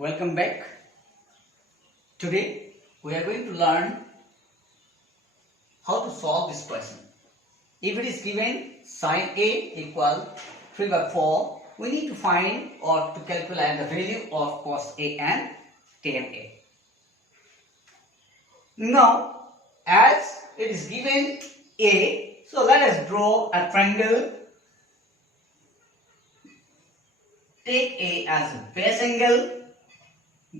Welcome back. Today we are going to learn how to solve this question. If it is given sin A equal 3 by 4, we need to find or to calculate the value of cos A and tan A. Now, as it is given A, so let us draw a triangle. Take A as a base angle.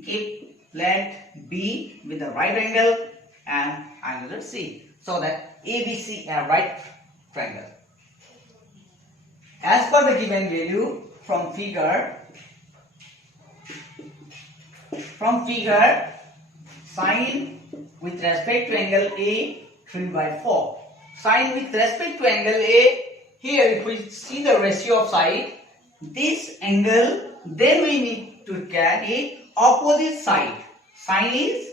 Give let B with the right angle and another C, so that ABC a right triangle. As per the given value from figure, sine with respect to angle A 3 by 4. Sine with respect to angle A, here if we see the ratio of side, this angle, then we need to get it opposite side. Sine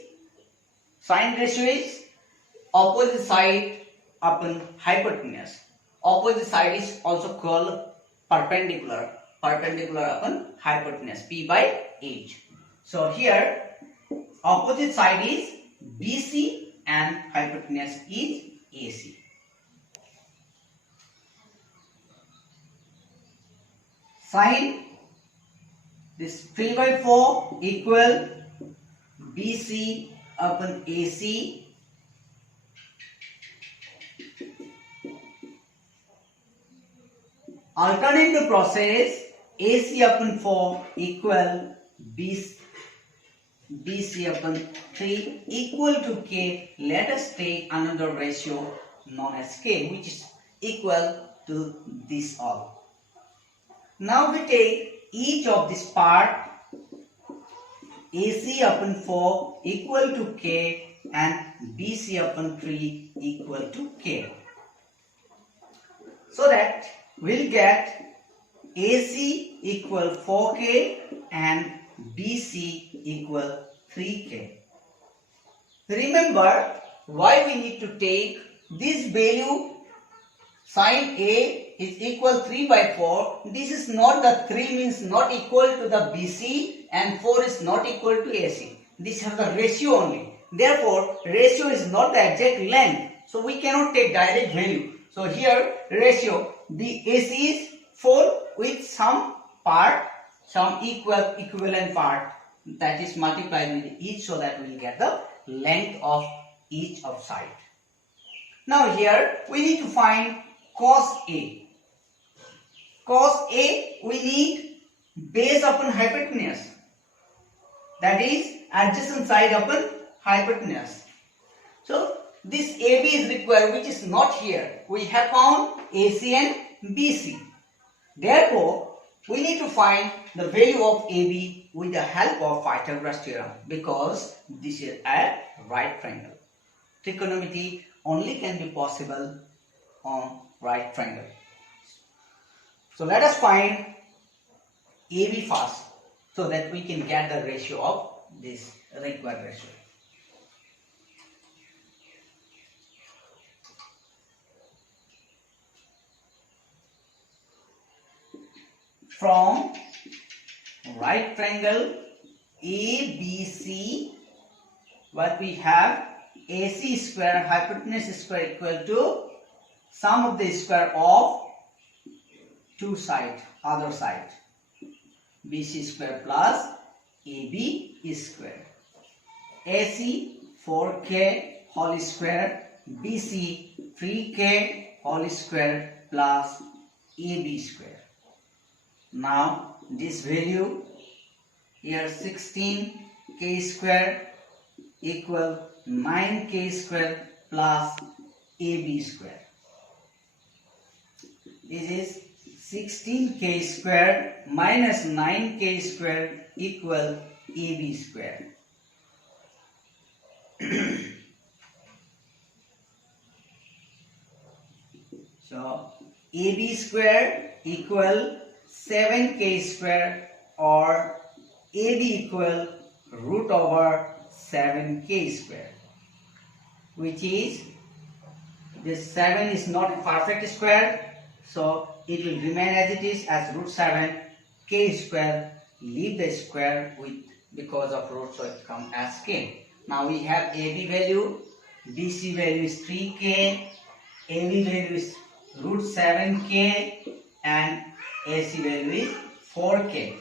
ratio is opposite side upon hypotenuse. Opposite side is also called perpendicular upon hypotenuse, P by H. So here opposite side is BC and hypotenuse is AC. Sine this 3 by 4 equal BC upon AC alternative process AC upon 4 equal BC upon 3 equal to K. Let us take another ratio known as K, which is equal to this all. Now we take each of this part AC upon 4 equal to K and BC upon 3 equal to K. So that we'll get AC equal 4K and BC equal 3K. Remember why we need to take this value. Sine A is equal 3 by 4. This is not the 3 means not equal to the BC and 4 is not equal to AC. This has the ratio only. Therefore, ratio is not the exact length. So we cannot take direct value. So here ratio, the AC is 4 with some equivalent part that is multiplied with each, so that we will get the length of each of side. Now here we need to find cos A. Cos A, we need base upon hypotenuse, that is adjacent side upon hypotenuse. So this AB is required, which is not here. We have found AC and BC. Therefore, we need to find the value of AB with the help of Pythagoras theorem, because this is a right triangle. Trigonometry only can be possible on right triangle. So let us find AB first, so that we can get the ratio of this required ratio. From right triangle ABC, what we have, AC square hypotenuse square equal to sum of the square of two sides, other side, BC square plus AB square. AC 4K whole square, BC 3K whole square plus AB square. Now this value here 16K square equal 9K square plus AB square. This is 16K square minus 9K square equal AB square. So AB square equal 7K square, or AB equal root over 7K square, which is this 7 is not a perfect square, so it will remain as it is as root 7 K square. Leave the square with because of root, so it comes as k. Now we have AB value, BC value is 3k, AB value is root 7k, and AC value is 4k.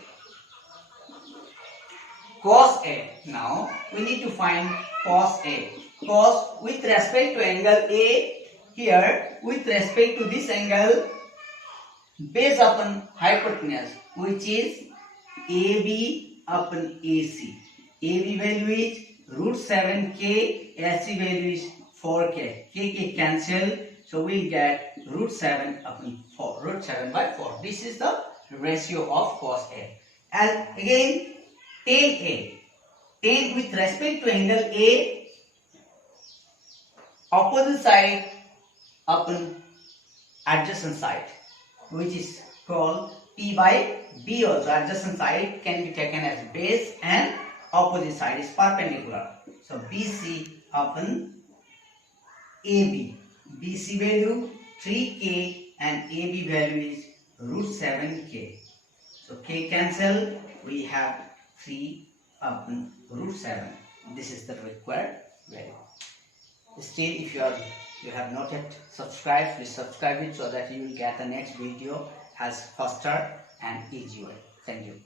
Cos A. Now we need to find cos A. Cos with respect to angle A, here with respect to this angle based upon hypotenuse, which is AB upon AC. AB value is root 7k, AC value is 4k. K cancel, so we'll get root 7 upon 4, root 7 by 4. This is the ratio of cos A. And again, tan A. Tan with respect to angle A, opposite side upon adjacent side, which is called P by B also. Adjacent side can be taken as base and opposite side is perpendicular. So BC upon AB. BC value 3k and AB value is root 7k. So k cancel, we have 3 upon root 7. This is the required value. Still, if you have not yet subscribed, please subscribe it so that you will get the next video as faster and easier. Thank you.